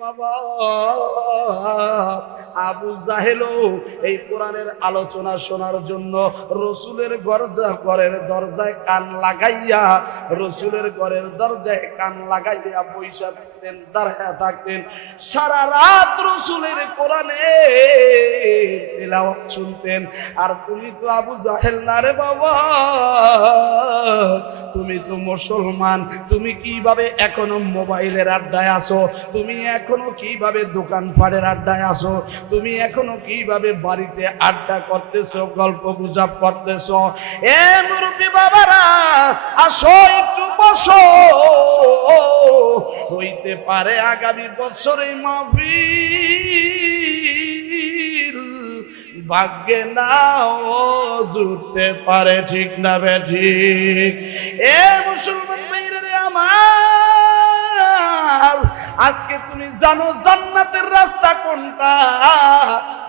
বাবা আবু জাহেলও এই কোরআনের আলোচনা শোনার জন্য রসুলের গরজা ঘরের দরজায় কান লাগাইয়া, রসুলের ঘরের দরজায় কান লাগাইয়া পয়সা থাকতেন দাঁড়ায় থাকতেন। সারা রাত রসুলের কোরআনে শুনতেন। আর তুমি তো আবু জাহেল না রে বাবা, তুমি তো মুসলমান। তুমি কীভাবে এখনও মোবাইলের আড্ডায় আসো তুমি এখনও কীভাবে দোকান পাড়ের আড্ডায় আসো তুমি এখনও কীভাবে বাড়িতে আড্ডা করতেছো, গল্প গুজব করতেছো? এ মুরব্বী বাবারা, আসো, একটু বসো। হইতে পারে আগামী বছরে মাহফিল। ভাগ্যে নাও, জুটতে পারে ঠিক না বে ঠিক। এ মুসলমান ভাইরা রে আমার আজকে তুমি জানো জান্নাতের রাস্তা কোনটা?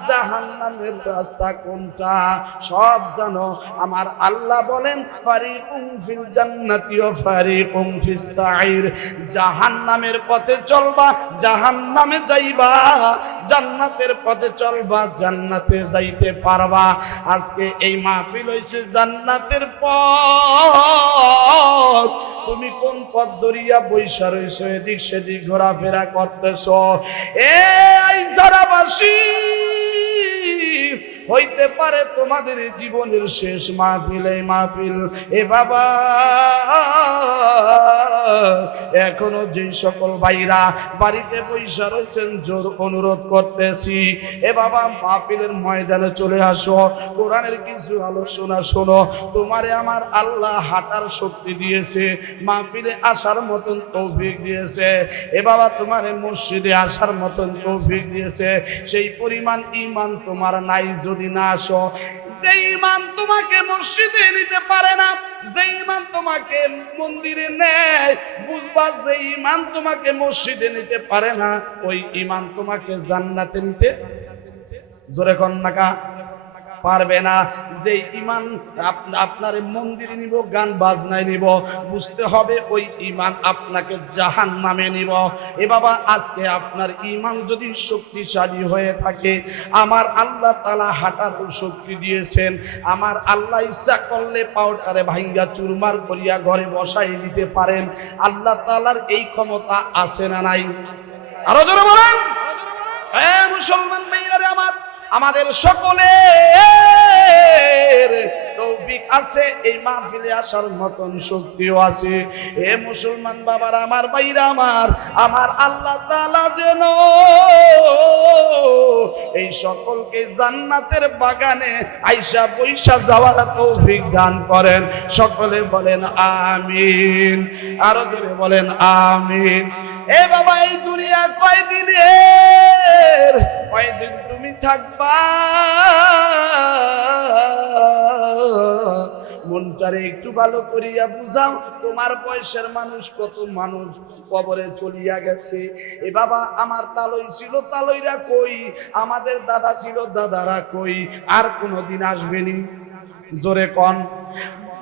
জাহান্নামের রাস্তা কোনটা? সব জানো। আমার আল্লাহ বলেন, ফারিকুম ফিল জান্নাতি ও ফারিকুম ফিস সাইর। জাহান্নামের পথে চলবা, জাহান্নামে যাইবা। জান্নাতের পথে চলবা, জান্নাতে যাইতে পারবা। আজকে এই মাহফিল হইছে জান্নাতের পথ। তুমি কোন পথ ধরিয়া বৈশা রইছো? এদিক সেদিক ঘোরাফেরা করতেছ? এ আইজারাবাসী! হইতে পারে তোমাদের জীবনের শেষ মাহফিল এই মাহফিল। এ বাবা! এখনও যেই সকল ভাইরা বাড়িতে পয়সা রয়েছেন, জোর অনুরোধ করতেছি। এ বাবা, মাহফিলের ময়দানে চলে আসো। কোরআনের কিছু আলোচনা শোনো। তোমারে আমার আল্লাহ হাঁটার শক্তি দিয়েছে, মাহফিলে আসার মতন তৌফিক দিয়েছে। এ বাবা, তোমারে মসজিদে আসার মতন তৌফিক দিয়েছে। সেই পরিমাণ ইমান তোমার নাই যদি না আসো। যে ইমান তোমাকে মসজিদে নিতে পারে না যে ইমান তোমাকে মন্দিরে নেয় বুঝবা যে ইমান তোমাকে মসজিদে নিতে পারে না, ওই ইমান তোমাকে জান্নাতে নিতে জোরে কন্যাকা পারবে না। যে ইমান আপনার মন্দিরে নিব, গান বাজনায় নিব, বুঝতে হবে ওই ইমান আপনাকে জাহান নামে নিব। এ বাবা, আজকে আপনার ইমান যদি শক্তিশালী হয়ে থাকে, আমার আল্লাহ তালা হাঁটার শক্তি দিয়েছেন। আমার আল্লাহ ইচ্ছা করলে পাউটারে ভাঙ্গা চুরমার করিয়া ঘরে বসাই দিতে পারেন। আল্লাহ তালার এই ক্ষমতা আছে না নাই? আরও জোরে বলেন। মুসলমান ভাইয়ারে আমার আমাদের সকলের তৌফিক আছে, এই মাহফিলে আসার মতন শক্তিও আছে। এ মুসলমান বাবার, আমার বাইরা আমার আমার আল্লাহ তাআলা যেন এই সকলকে জান্নাতের বাগানে আইসা বৈশা যাওয়ার তৌফিক দান করেন। সকলে বলেন আমিন, আরও জোরে বলেন আমিন। এ বাবা, এই দুনিয়া কয়দিনের? কয়দিন থাকবা। মনটারে একটু ভালো করিয়া বুঝাও, তোমার বয়সের মানুষ কত মানুষ কবরে চলিয়া গেছে। এ বাবা, আমার তালই ছিল, তালইরা কই? আমাদের দাদা ছিল, দাদারা কই? আর কোনোদিন আসবেনি। জোরে কন।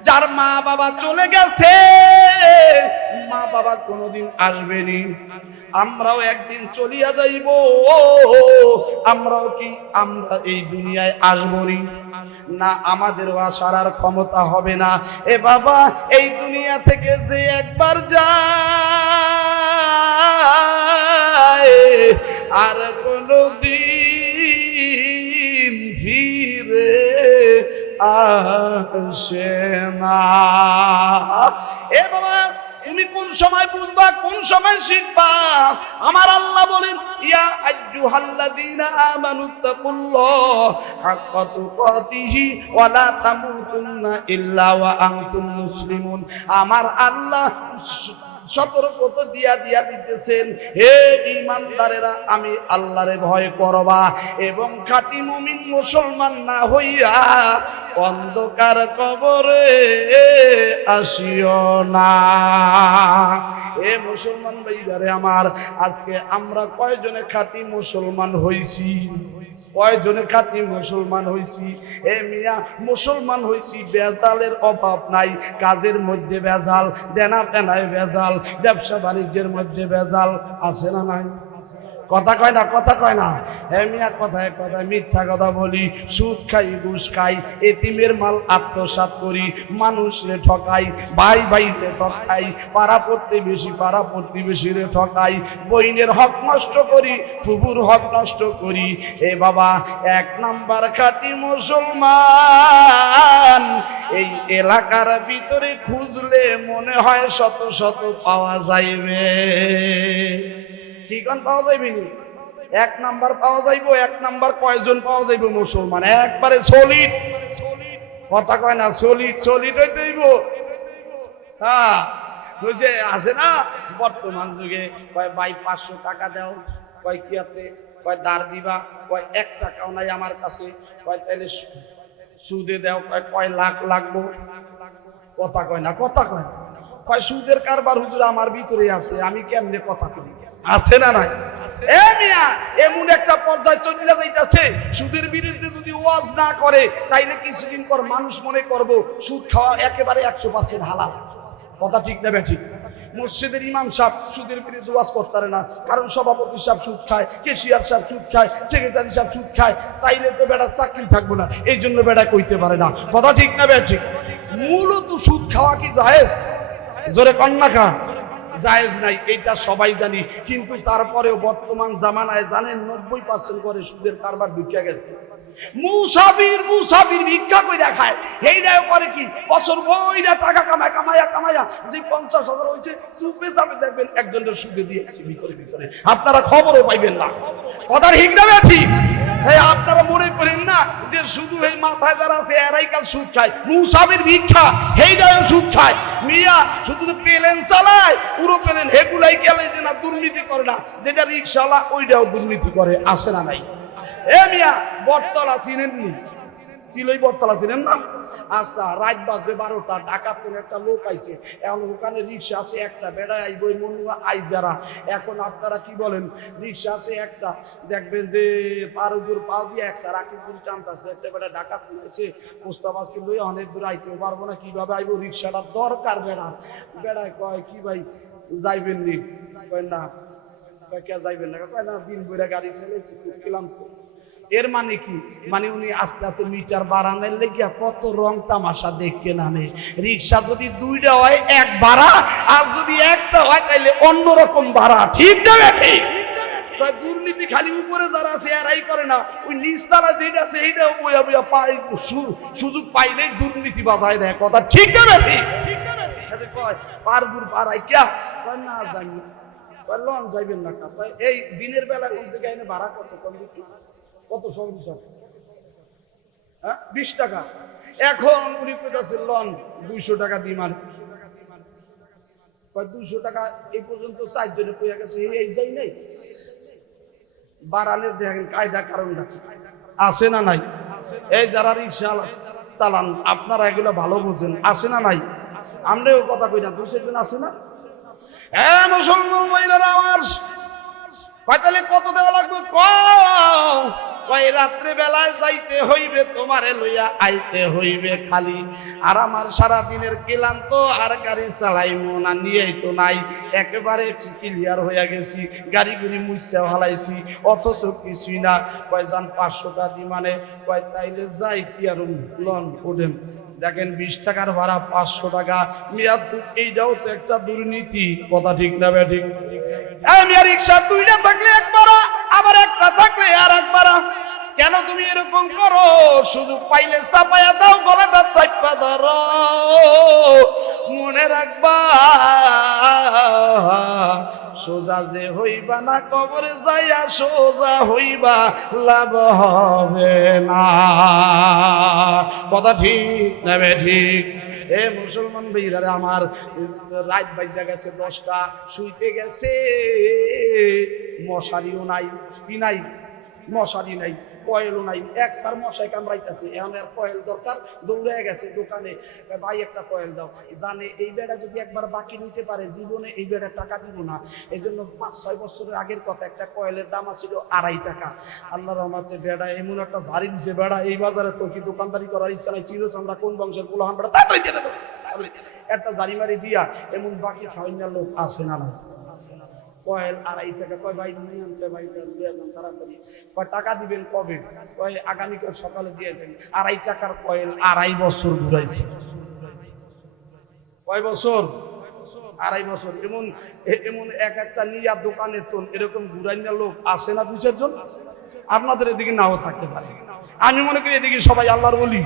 যার মা বাবা চলে গেছে মা বাবা কোনোদিন আসবেনি। আমরাও একদিন চলিয়া যাইব। আমরাও কি আমরা এই দুনিয়ায় আসবনি? না, আমাদেরও আসার আর ক্ষমতা হবে না। এ বাবা, এই দুনিয়া থেকে যে একবার যায়, আর কোনদিন ফিরে আসে না। এ বাবা কোন সময় বুঝবা, কোন সময় শিখবা? আমার আল্লাহ বলেন, ইয়া আইয়ুহাল্লাযীনা আমানুত্তাকুল্লাহ হাক্কা তুকাতিহি ওয়া লা তামুতুন্না ইল্লা ওয়া আনতুম মুসলিমুন। আমার আল্লাহ সতর্কতা দিয়া দিয়া দিতেছেন, হে ইমানদারেরা আমি আল্লাহরে ভয় করবা এবং খাঁটি মুমিন মুসলমান না হইয়া অন্ধকার কবরে আসিও না। এ মুসলমান ভাইয়ারে আমার, আজকে আমরা কয়জনে খাঁটি মুসলমান হইছি? কয়জনে খাঁটি মুসলমান হইছি? এ মিয়া, মুসলমান হইছি, বেজালের অভাব নাই, কাজের মধ্যে বেজাল দেনা পেনায় বেজাল ব্যবসা বাণিজ্যের মধ্যে ভেজাল আছে না নাই? কথা কয় না, কথা কয় না। এমিয়া কথায় কথায় মিথ্যা কথা বলি, সুদ খাই, ঘুষ খাই, এতিমের মাল আত্মসাৎ করি, মানুষরে ঠকাই, ভাই ভাইরে ঠকাই, পাড়া প্রতিবেশী, পাড়া প্রতিবেশীরে ঠকাই, বইনের হক নষ্ট করি ফুবুর হক নষ্ট করি। এ বাবা, এক নাম্বার খাটি মুসলমান, এই এলাকার ভিতরে খুঁজলে মনে হয় শত শত পাওয়া যাইবে। ঠিকান পাওয়া যাইবে এক নাম্বার পাওয়া যাইবো, এক নাম্বার কয়জন পাওয়া যাইবো মুসলমান? একবারে সলিড। কথা কয় না, সলিড সলিড হইতে হইব। হ্যাঁ যে আছে না, বর্তমান যুগে কয়, ভাই, পাঁচশো টাকা দাও, কয় কি আছে কয় দাঁড় দিবা, কয়, এক টাকাও নাই আমার কাছে, কয় তাহলে সুদে দাও, কয় কয় লাখ লাগবো? কথা কয় না, কথা কয় না। কয়, সুদের কারবার হুজুর আমার ভিতরে আছে, আমি কেমনে কথা কই আছে না নাই? এমন একটা পর্যায়ে চলে যাইতাছে, সুদের বিরুদ্ধে যদি ওয়াজ না করে, তাইলে কিছুদিন পর মানুষ মনে সুদ খাওয়া একেবারে একশো কথা ঠিক ঠিক না, কারণ সভাপতি সাহেব সুদ খায়, কেশিয়ার সাহেব সুদ খায়, সেক্রেটারি সাহেব সুদ খায়, তাইলে তো বেটা চাকরি থাকব না, এই জন্য বেটা কইতে পারে না। কথা ঠিক না ঠিক মূলত সুদ খাওয়া কি জায়েজ? জোরে কন্যা খা জায়েজ নাই এইটা সবাই জানি। কিন্তু তারপরেও বর্তমান জামানায় জানেন, নব্বই পার্সেন্ট করে সুদের কারবার ঢুকিয়া গেছে। ভিক্ষা করে কি? বছর বইরা টাকা কামায়, কামায়া কামায়া। যে পঞ্চাশ হাজার হয়েছে চুপে চাপে দেখবেন একজনের সুদে ভিতরে ভিতরে। আপনারা খবরও পাইবেন না। কথার ঠিক ঠিক হ্যাঁ আপনারা মনে করেন না যে শুধু এই মাথায় যারা আছে, এরাই কাল সুদ খায়। মুসাবের ভিক্ষা হেইটাও সুদ খায়। মিয়া, শুধু পেলেন চালায়, পুরো পেলেন। হেগুলাই গেলে যে না দুর্নীতি করে না। যেটা রিক্সাওয়ালা ওইটাও দুর্নীতি করে, আসে না নাই। এ মিয়া, বটতলা চিনেননি? কিলোই বটতলা চিনেন না? আচ্ছা রাত বাজে বারোটা ঢাকা থেকে একটা লোক আইছে। এখন ওখানে রিক্সা আছে একটা, বেড়ায় আইব মনুয়া আই যারা। এখন আপনারা কি বলেন? রিক্সা আছে একটা, দেখবেন যে পার উপর পাও দিয়ে একসা রাখি করে টানতেছে। একটা বেড়া ঢাকা তুলেছে মুস্তাফাজকে লই অনেক দূর আইতে পারব না, কীভাবে আইবো? রিক্সাটা দরকার বেড়া। বেড়ায় কয়, কি ভাই, যাইবেন কয়, না। কে যাইবেন না? কয়, না, দিন বইরা গাড়ি চালাইছি, খুব ক্লান্ত। এর মানে কি? মানে উনি আস্তে আস্তে মিটার বাড়ানোর লেগিয়া কত রং তামাশা দেখকে নামে। রিক্সা যদি দুইটা হয়, এক ভাড়া, আর যদি একটা হয় তাহলে অন্যরকম ভাড়া। ঠিক যাবে ঠিক? দুর্নীতি খালি উপরে যারা আছে, এরাই করে না। ওই নিচ তারা যেটা আছে এইটা বইয়া বইয়া পাই পাইলেই দুর্নীতি বাজায় দেয়। কথা ঠিক যাবে ঠিক? ঠিক পারবুর না জানি লন যাইবেন না এই দিনের বেলা কোন এনে ভাড়া কত দিকে কত সব হ্যাঁ? বিশ টাকা। এখন উনি কোথাছে লন দুইশো টাকা দিই মানে দুইশো টাকা এই পর্যন্ত চারজনে কইয়া গেছে এই যাই নাই? বাড়ানের দেখেন কায়দা কারণটা? আছে না নাই? এই যারা রিক্সা চালান আপনারা এগুলো ভালো বুঝেন আছে না নাই? আমরাও কথা কই না দুই চারজন আছে না? হ্যাঁ মুসলমান ভাইরা আমার কত দেওয়া লাগবে? কও কয় রাত্রে বেলায় যাইতে হইবে, তোমারে লইয়া আইতে হইবে খালি। আর আমার সারা দিনের ক্লান্ত, আর গাড়ি চালাইমো না, নিয়েই তো নাই। একেবারে ক্লিয়ার হইয়া গেছি, গাড়ি গুড়ি মুইসা হালাইছি অথচ কিছুই না। কয় যান পাঁচশো টাকা দি মানে? কয়, তাইলে যাই, কি আর লন, ওঠেন। দেখেন বিশ টাকার ভাড়া, পাঁচশো টাকা। মিয়া তু- এইটাও তো একটা দুর্নীতি। কথা ঠিক না বে ঠিক রিক্সা দুইটা থাকলে এক ভাড়া, আবার একটা থাকলে আর এক ভাড়া। কেন তুমি এরকম করো? শুধু পাইলে চাপায়া দাও, গলাটা চাপা ধরো। মনে রাখবা সোজা যে হইবা না কবরে যাইয়া সোজা হইবা, লাভ হবে না। কথা ঠিক নেবে ঠিক? এ মুসলমান ভাইরা আমার, রাত বাইজা গেছে দশটা, শুইতে গেছে। মশারিও নাই, কি নাই? মশারি নাই। কয়েলও নাই। এক সার মশাই কামড়াইতেছে, এখন আর কয়েল দরকার। দৌড়ে গেছে দোকানে ভাই একটা কয়েল দাও। জানে এই বেড়া যদি একবার বাকি নিতে পারে, জীবনে এই বেড়া টাকা দিব না। এই জন্য পাঁচ, ছয় বছরের আগের কথা, একটা কয়েলের দাম ছিল আড়াই টাকা। আল্লাহ রহমাতে বেড়া এমন একটা ঝাড়ি দিছে, বেড়া এই বাজারে তো কি দোকানদারি করার ইচ্ছা নাই। চিরস আমরা কোন বংশেরগুলো আমরা তাড়াতাড়ি দিয়ে দেবো। একটা জারি মারি দিয়া, এমন বাকি খাওয়াই লোক আসে না না আড়াই টাকা, কয় টাকা দিবেন কবে? আগামীকাল সকালে আড়াই টাকার কয়েল আড়াই বছর কয় বছর? আড়াই বছর। এমন এক একটা নিয়া দোকানের তো এরকম ঘুরাইনা লোক আসে না দুই চারজন? আপনাদের এদিকে নাও থাকতে পারে। আমি মনে করি এদিকে সবাই আল্লাহর বলি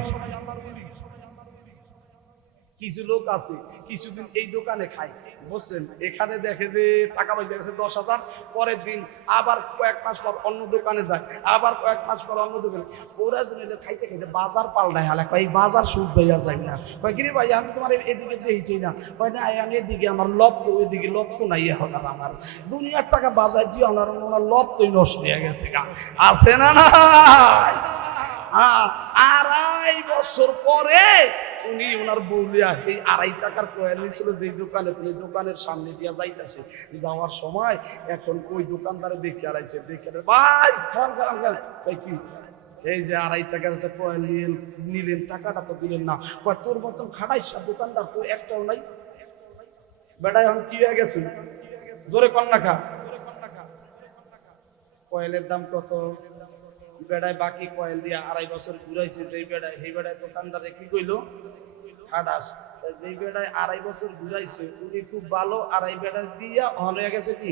কিছু লোক আছে কিছুদিন এই দোকানে খায়। বুঝছেন? এখানে দেখে যে টাকা পয়সা গেছে দশ হাজার পরের দিন আবার কয়েক মাস পর অন্য দোকানে যায় আবার কয়েক মাস পর অন্য দোকানে। ওরা যদি খাইতে খাইতে বাজার পাল্টায় হালা। কয় বাজার শুদ্ধ হইয়া যায় না। কয় ভাই আমি তোমার এদিকে দেখছি না। কয় না আমি এদিকে আমার লব তো ওইদিকে লব তো নাই এখন আর আমার। দুনিয়ার টাকা বাজার জি আমার আমার লব তোই নষ্ট হয়ে গেছে আছে না না হ্যাঁ, আড়াই বছর পরে উনি ওনার বউলিয়া এই আড়াই টাকার কয়েল নিয়েছিল যে দোকানে ওই দোকানের সামনে দিয়া যাইতেছে। যাওয়ার সময় এখন ওই দোকানদারে দেখে আড়াইছে, দেখে ভাই খান খান কি? এই যে আড়াই টাকার একটা কয়েল নিলেন নিলেন, টাকাটা তো দিলেন না। তোর মতন খাটাইছা দোকানদার তো একটাও নাই। বেটা, এখন কি হয়ে গেছে? জোরে কন্যা খা। কয়েলের দাম কত? বেড়ায় বাকি কয়েল দিয়ে আড়াই বছর ঘুরাইছে, যেই বেড়ায় সেই বেড়ায় দোকানদারে কি কইলো? খাটাস। যেই বেড়ায় আড়াই বছর ঘুরাইছে, উনি খুব ভালো, আড়াই বেড়ায় দিয়া হন হয়ে গেছে কি?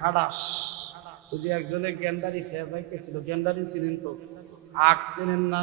খাটাস। যদি একজনে গেন্ডারি খেয়ে যাইতেছিল গেন্ডারি চিনেন তো? আখ চিনেন না?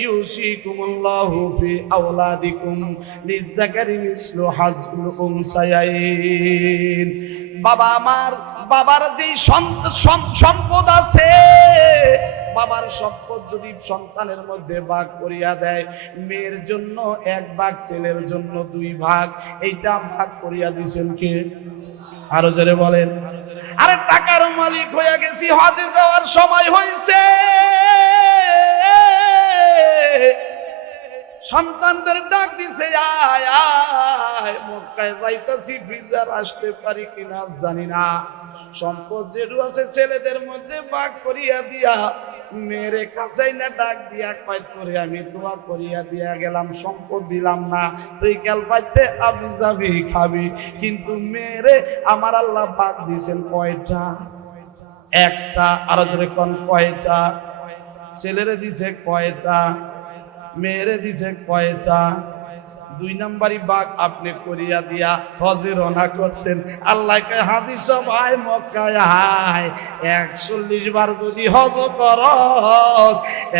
ইউসিকুমুল্লাহু ফি আওলাদিকুম লিযাকারি মিসলু হাজুল উনসায়াইন বাবা আমার, বাবার যে সন্ত- সম- সম্পদ আছে, বাবার সম্পদ যদি সন্তানের মধ্যে ভাগ করিয়া দেয়, মেয়ের জন্য এক ভাগ, ছেলের জন্য দুই ভাগ, এইটা ভাগ করিয়া দিছেন কে? আরও জোরে বলেন। আরে টাকার মালিক হয়ে গেছি, হজে যাওয়ার সময় হয়েছে সন্তানদের ডাক দিছে, আয় মক্কায় যাইতাছি ভিজার আসতে পারি কিনা জানি না। সম্পদ যেটু আছে, ছেলেদের মধ্যে ভাগ করিয়া দিয়া, মেরে কাছেই না ডাক দিয়া কয়, তোরে আমি দোয়া করিয়া দিয়া গেলাম, সম্পদ দিলাম না। তুই কাল পাইতে আমি যাবি খাবি। কিন্তু মেরে আমার আল্লাহ ভাগ দিয়েছেন কয়টা? একটা, আরও কোন, কয়টা? ছেলেরে দিছে কয়টা? মেয়েরে দিছে কয়টা? দুই নাম্বারই বাঘ আপনি করিয়া দিয়া হজে রওনা করছেন। আল্লাহকে হাজি সবাই মক্কায় হায় একচল্লিশ বার যদি হজ করস,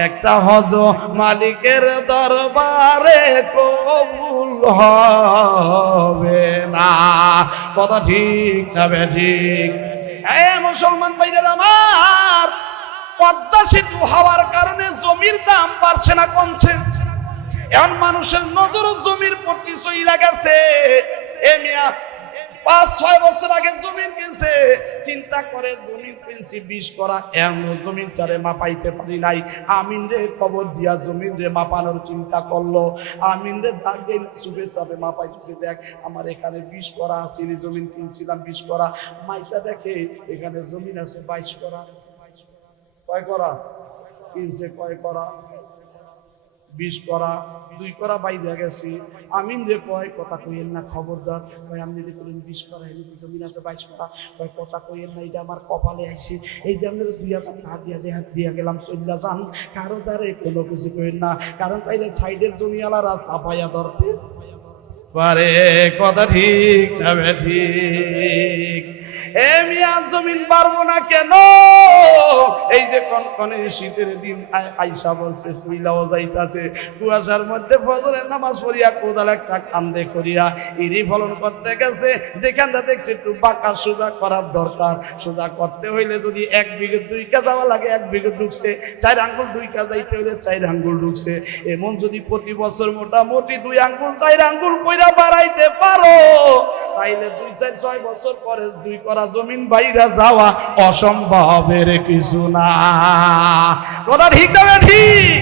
একটা হজ মালিকের দরবারে কবুল হবে না। কথা ঠিক না বে ঠিক? এ মুসলমান ভাইদের আমার পদ্মা সেতু হওয়ার কারণে জমির দাম বাড়ছে না, কমছে। এখন মানুষের নজর জমির প্রতি চইলা গেছে। এ মিয়া, পাঁচ, ছয় বছর আগে জমিন কিনছে। চিন্তা করে জমিন কিনছি, বিষ করা। এমন জমিন তারে মাপাইতে পারি নাই। আমিন রে খবর দিয়া জমিন রে মাপানোর চিন্তা করল। আমিন রে ডাক দিয়ে সুবে মাপাইতেছে দেখ, আমার এখানে বিষ করা আছে জমিন কিনছিলাম, বিষ করা। মাইকা দেখে, এখানে জমিন আছে, বাইশ করা। কয় করা? কিনছে কয় করা। বিশ করা। দুই করা বাইরে গেছি। আমিন যে কয়, কথা কইেন না, খবরদার। কয় আমি যদি করেন বিশ করা, এমনি জমিন আছে, বাইশ করা। কয়, কথা কইেন না, এটা আমার কপালে আইছে। এই যে আমি দুই হাজার টাকা দিয়া দেহা দিয়া গেলাম চল্লা যান। কারও দ্বারে কোনো কিছু কইেন না। কারণ তাইলে সাইডের জমিওয়ালারা সাফাইয়া ধরতে পারে। কথা ঠিক না ঠিক। করার দরকার। সোজা করতে হইলে যদি এক বিঘে দুই লাগে, এক বিঘে ঢুকছে। চার আঙ্গুল দুই কা যাইতে হইলে চার আঙ্গুল ঢুকছে। এমন যদি প্রতি বছর মোটামুটি দুই আঙ্গুল, চার আঙ্গুল কইরা বাড়াইতে পারো, তাইলে দুই, চার, ছয় বছর পরে দুই করা জমিন বাইরা যাওয়া অসম্ভবের কিছু না। কথা ঠিক তবে ঠিক?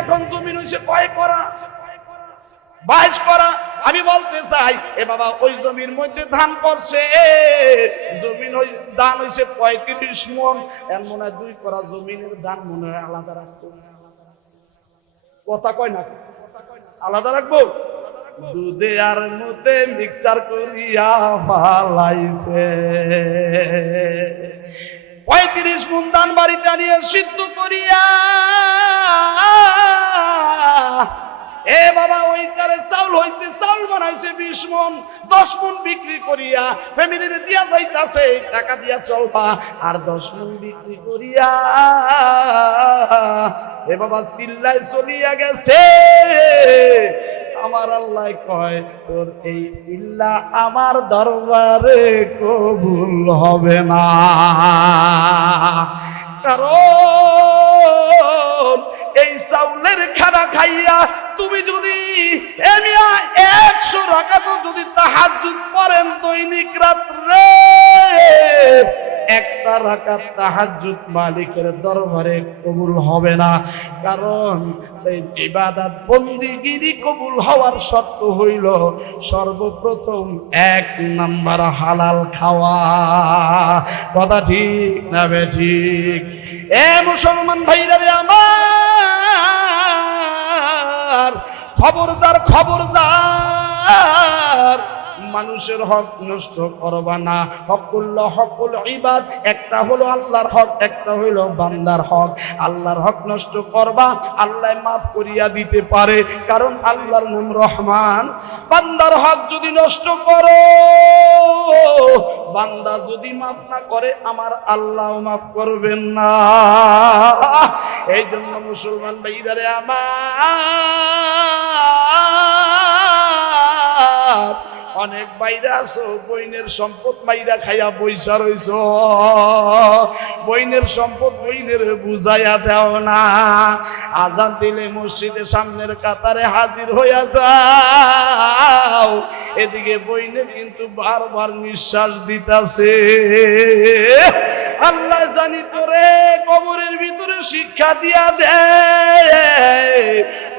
এখন জমিন হইছে কয় করা? বাইশ করা। আমি বলতে চাই, এ বাবা, ওই জমির মধ্যে ধান করছে। জমিন ওই ধান হইছে পঁয়ত্রিশ মন। এর মনে হয় দুই করা জমিনের ধান মনে হয় আলাদা রাখতো কথা কয় না। আলাদা রাখব? দুধে আর মতে মিক্সচার করিয়া ফালাইছে। পঁয়ত্রিশ মন ধান বাড়িতে নিয়ে সিদ্ধ করিয়া, এ বাবা, ওই কালে চাউল হইছে, চাউল বানাইছে বিশ মন, দশ মন বিক্রি করিয়া ফ্যামিলিতে দিয়া যাইতাছে টাকা দিয়া চলবা আর দশ মন বিক্রি করিয়া, এ বাবা চিল্লাই চলিয়া গেছে। আমার আল্লাহ কয়, তোর এই চিল্লা আমার দরবারে কবুল হবে না। কারণ এই চাউলের খানা খাইয়া তুমি যদি এমিয়া একশো রাখাত যদি তাহাজুদ পড়েন দৈনিক রাত্রে একটা রাকাত তাহাজ্জুদ মালিকের দরবারে কবুল হবে না। কারণ ইবাদত বন্দিগিরি কবুল হওয়ার শর্ত হইল সর্বপ্রথম এক নাম্বার হালাল খাওয়া। কথা ঠিক না বে ঠিক? এ মুসলমান ভাইরা রে আমার খবরদার খবরদার মানুষের হক নষ্ট করবা না। হকুল্লা হকুল ইবাদ, একটা হলো আল্লাহর হক, একটা হইল বান্দার হক। আল্লাহর হক নষ্ট করবা, আল্লাহ মাফ করিয়া দিতে পারে। কারণ আল্লাহর নাম রহমান। বান্দার হক যদি নষ্ট করো, বান্দা যদি মাফ না করে, আমার আল্লাহ মাফ করবেন না। এই জন্য মুসলমান ভাইদারে আমার অনেক বাইরা আছো বইনের সম্পদ মাইরা খাইয়া পয়সা রইছ। বইনের সম্পদ বইনের বুঝাইয়া দেও না। আজান দিলে মসজিদের সামনের কাতারে হাজির হইয়া যাও। এদিকে বইনে কিন্তু বারবার নিঃশ্বাস দিতাছে। আল্লাহ জানি তোরে কবরের ভিতরে শিক্ষা দিয়া দে।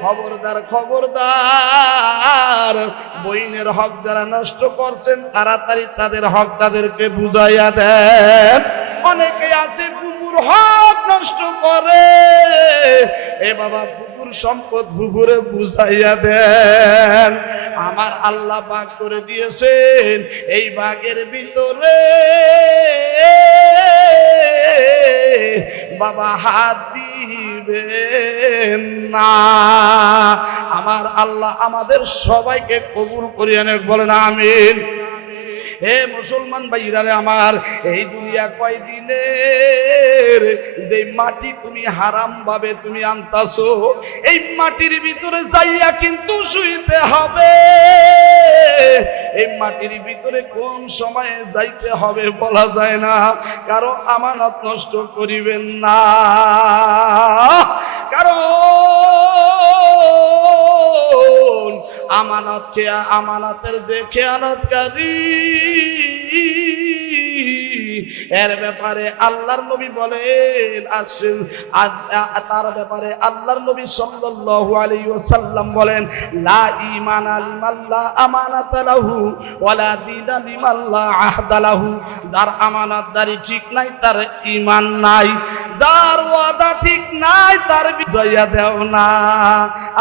খবরদার খবরদার। বইনের হক যারা নষ্ট করছেন, তাড়াতাড়ি তাদের হক তাদেরকে বুঝাইয়া দেন। অনেকে আছে বুবুর হক নষ্ট করে। এ বাবা ফুকুর সম্পদ ফুকুরে বুঝাইয়া দেন। আমার আল্লাহ বাগ করে দিয়েছেন এই বাঘের ভিতরে। বাবা হাত দিবেন না। আমার আল্লাহ আমাদের সবাইকে কবুল করিয়ে বলেন আমিন। হে মুসলমান ভাইরারে আমার, এই দুনিয়া কয় দিনের যে মাটি তুমি হারাম ভাবে তুমি আনতাছো, এই মাটির ভিতরে যাইয়া কিন্তু শুইতে হবে। এই মাটির ভিতরে কোন সময়ে যাইতে হবে বলা যায় না। কারও আমানত নষ্ট করিবেন না। কারণ আমানত আমানতের যে খেয়ানতকারী এর ব্যাপারে আল্লাহর নবী বলেন, আসেন তার ব্যাপারে আল্লাহর নবী সাল্লাল্লাহু আলাইহি ওয়াসাল্লাম বলেন, লা ঈমান লিমাল্লা আমানাত লাহু ওয়ালা দীনা লিমাল্লা আহদা লাহু। যার আমানতদারি ঠিক নাই, তার ঈমান নাই। যার ওয়াদা ঠিক নাই, তার বিজয়া দেও না।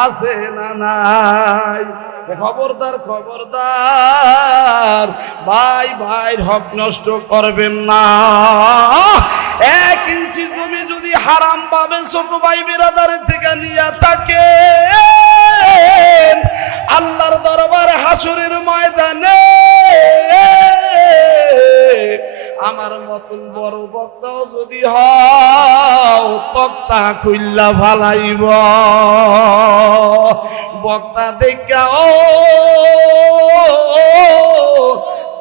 আছে না নাই? খবরদার খবরদার। ভাই ভাই হক নষ্ট করবেন না। এক ইঞ্চি জমি যদি হারাম পাবে ছোট ভাই বেরাদারের থেকে নিয়ে থাকে আল্লাহর দরবারে হাসুরের ময়দানে আমার মতন বড় বক্তাও যদি হও তক্তা খুললা ভালাইব। বক্তা দেখা ও,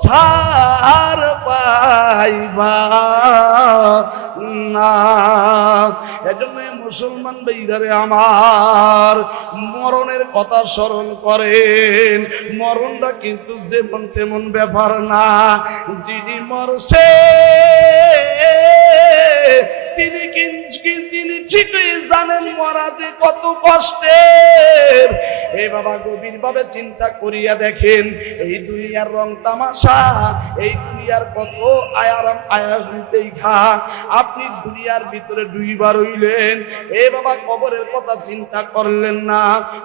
সার পাইবা না। এজন্য মুসলমান বেইরারে আমার মরণের কথা স্মরণ করেন। মরণটা কিন্তু যেমন তেমন ব্যাপার না। যিনি মরছে, তিনি তিনি ঠিকই জানেন মরা যে কত কষ্টের। এই বাবা গভীর ভাবে চিন্তা করিয়া দেখেন, এই দুনিয়ার রং তামাশা, এই দুনিয়ার কত আয়ারাম আয়াস খা আপনি দুনিয়ার ভিতরে দুইবার হইলেন এ বাবা, কবরের কথা চিন্তা করলেন না,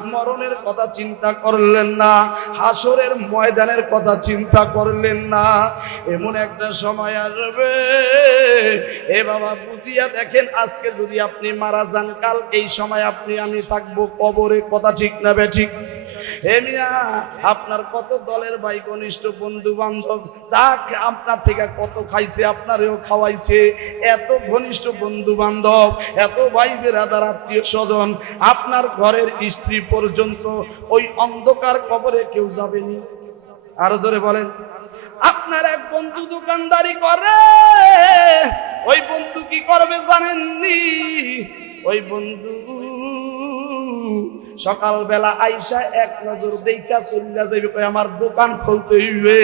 মরণের কথা চিন্তা করলেন না, হাসরের ময়দানের কথা চিন্তা করলেন না। এমন একটা সময় আসবে। এ বাবা, বুঝিয়া দেখেন, আজকে যদি আপনি মারা যান, কাল এই সময় আপনি, আমি থাকব কবরের কথা ঠিক না বে ঠিক? হে মিয়া, আপনার কত দলের ভাই ঘনিষ্ঠ বন্ধু বান্ধব যা আপনার থেকে কত খাইছে, আপনারেও খাওয়াইছে। এত ঘনিষ্ঠ বন্ধু বান্ধব এত ভাই বেরাদার আত্মীয় স্বজন, আপনার ঘরের স্ত্রী পর্যন্ত ওই অন্ধকার কবরে কেউ যাবেনি? আরও জোরে বলেন, আপনার এক বন্ধু দোকানদারি করে। ওই বন্ধু কি করবে জানেননি? ওই বন্ধু সকালবেলা আইসা এক নজর দেখা চলিয়া কই আমার দোকান খুলতে হইবে।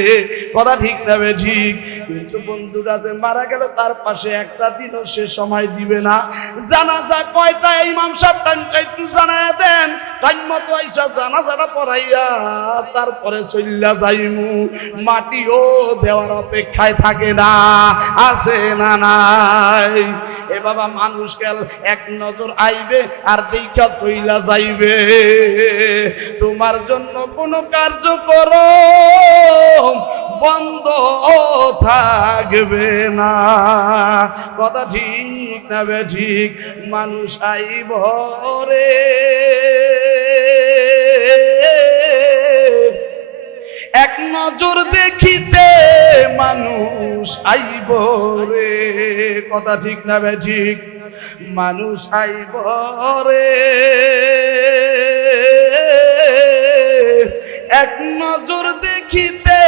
কথা ঠিক যাবে ঠিক? কিন্তু বন্ধুরা যে মারা গেল, তার পাশে একটা দিনও সে সময় দিবে না। জানাজা কয়টা ইমাম সাহেব টাইমটা একটু জানায় দেন। টাইম মতো আইসা জানাজাটা পড়াইয়া তারপরে চলিয়া যাইমু। মাটিও দেওয়ার অপেক্ষায় থাকে না, আছে না নাই। এ বাবা মানুষ গেল, এক নজর আইবে আর দেখা চইলা যাইবে। তোমার জন্য কোনো কার্য করো বন্ধ থাকবে না। কথা ঠিক না ঠিক, মানুষ আইব রে। এক নজর দেখিতে মানুষ আইব রে। কথা ঠিক না ঠিক? মানুষ আইব রে। এক নজর দেখিতে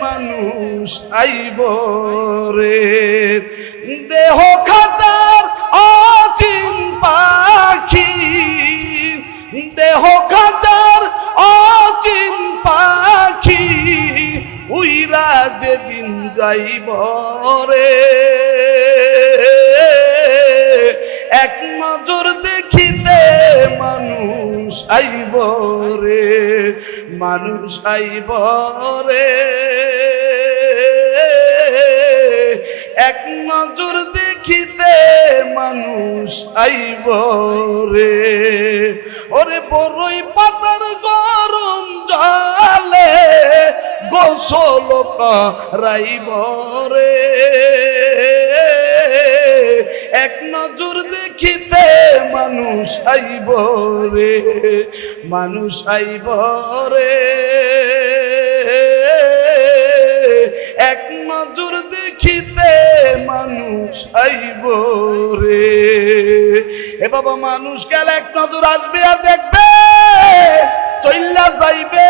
মানুষ আইব রে। দেহ খাচার যেদিন যাইব রে এক নজর দেখিতে মানুষ আইব রে, মানুষ আইব রে। এক নজর দেখিতে মানুষ আইব রে। ওরে বড়ই পাতার গরম জলে গোসল রাইব রে। এক নজর দেখিতে মানুষ আইব রে, মানুষ আইব রে। এক নজর দেখিতে মানুষ আইব রে। এ বাবা, মানুষ গেল এক নজর আসবে আর দেখবে চইল্লা যাইবে।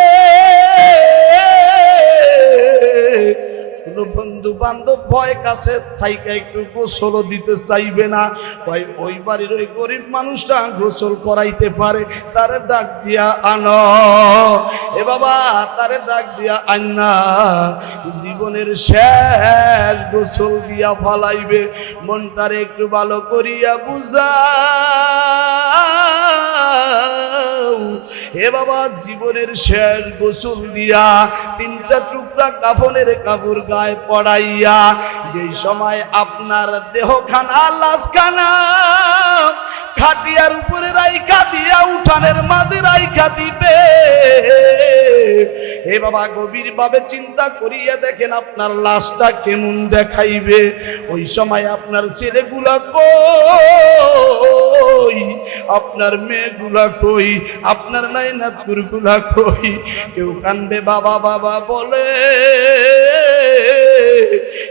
বন্ধু বান্ধব ভয় কাছে একটু গোসল দিতে চাইবে না। ভাই ওই বাড়ির ওই গরিব মানুষটা গোসল করাইতে পারে, তারে ডাক দিয়া আন। এ বাবা, তারে ডাক দিয়া আন না জীবনের শেষ গোসল দিয়া ফালাইবে, মনটারে একটু ভালো করিয়া বুঝা। হে বাবা, জীবনের শেষ গোসল দিয়া তিনটা টুকরা কাফনের কাপড় গায়ে পড়াইয়া, যেই সময় আপনার দেহখানা, লাশখানা লাশ খানা খাটিয়ার উপরে রাইখা দিয়া উঠানের মাঝে রাইখা দিবে। হে বাবা গভীর ভাবে চিন্তা করিয়া দেখেন আপনার লাশটা কেমন দেখাইবে। ওই সময় আপনার ছেলেগুলা কই? আপনার মেয়েগুলা কই? আপনার নাইনাতুরগুলা কই? কেউ কান্দে বাবা বাবা, বলে।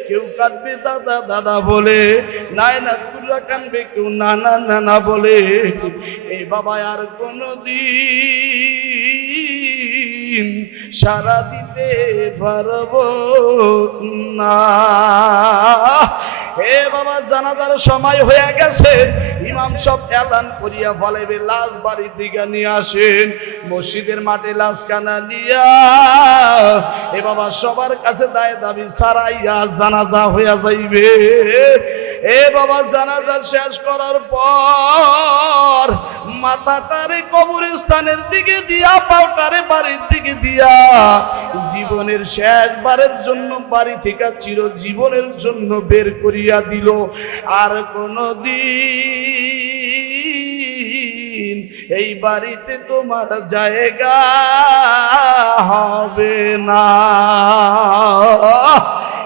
কেউ কাঁদবে, দাদা দাদা বলে। নাই না তুরা কানবে কেউ নানা নানা বলে। এই বাবা, আর কোনো দিন সারা দিতে পারব না। হে বাবা, জানাজার সময় হয়ে গেছে। ইমাম সব এলান করিয়া ফলাইবে, লাশ বাড়ির দিকে নিয়ে আসেন। মসজিদের মাঠে লাশ কানা নিয়া, এ বাবা সবার কাছে দায় দাবি সারাইয়া জানাজা হইয়া যাইবে। এ বাবা, জানাজা শেষ করার পর মাথাটারে কবরস্থানের দিকে দিয়া পাউটারে বাড়ির দিকে দিয়া, জীবনের শেষবারের জন্য বাড়ি থেকে চির জীবনের জন্য বের করিয়া দিল। আর কোনো দিন এই বাড়িতে তোমার জায়গা হবে না।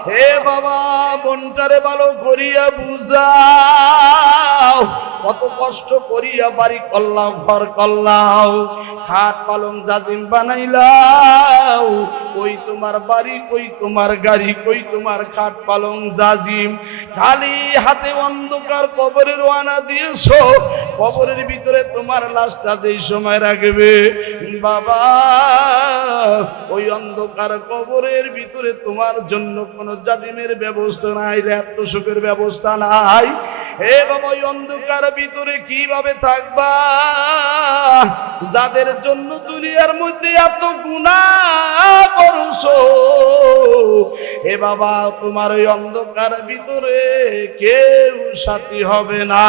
হে বাবা, মনটারে ভালো করিয়া বুঝাও। কত কষ্ট করিয়া বাড়ি করলাও ঘর করলাও খাট পালং জাজিম বানাইলাও কই তোমার বাড়ি, কই তোমার গাড়ি, কই তোমার খাট পালং জাজিম খালি হাতে অন্ধকার কবরের ওয়ানা দিয়েছ কবরের ভিতরে তোমার লাশটা যেই সময় রাখবে, বাবা, ওই অন্ধকার কবরের ভিতরে তোমার জন্য কোনো জাদিমের ব্যবস্থা নাই ল্যাপ্ত সুখের ব্যবস্থা নাই। হে বাবা, ওই অন্ধকার ভিতরে কীভাবে থাকবা? যাদের জন্য দুনিয়ার মধ্যে এত গুণা করছ হে বাবা, তোমার ওই অন্ধকার ভিতরে কেউ সাথী হবে না।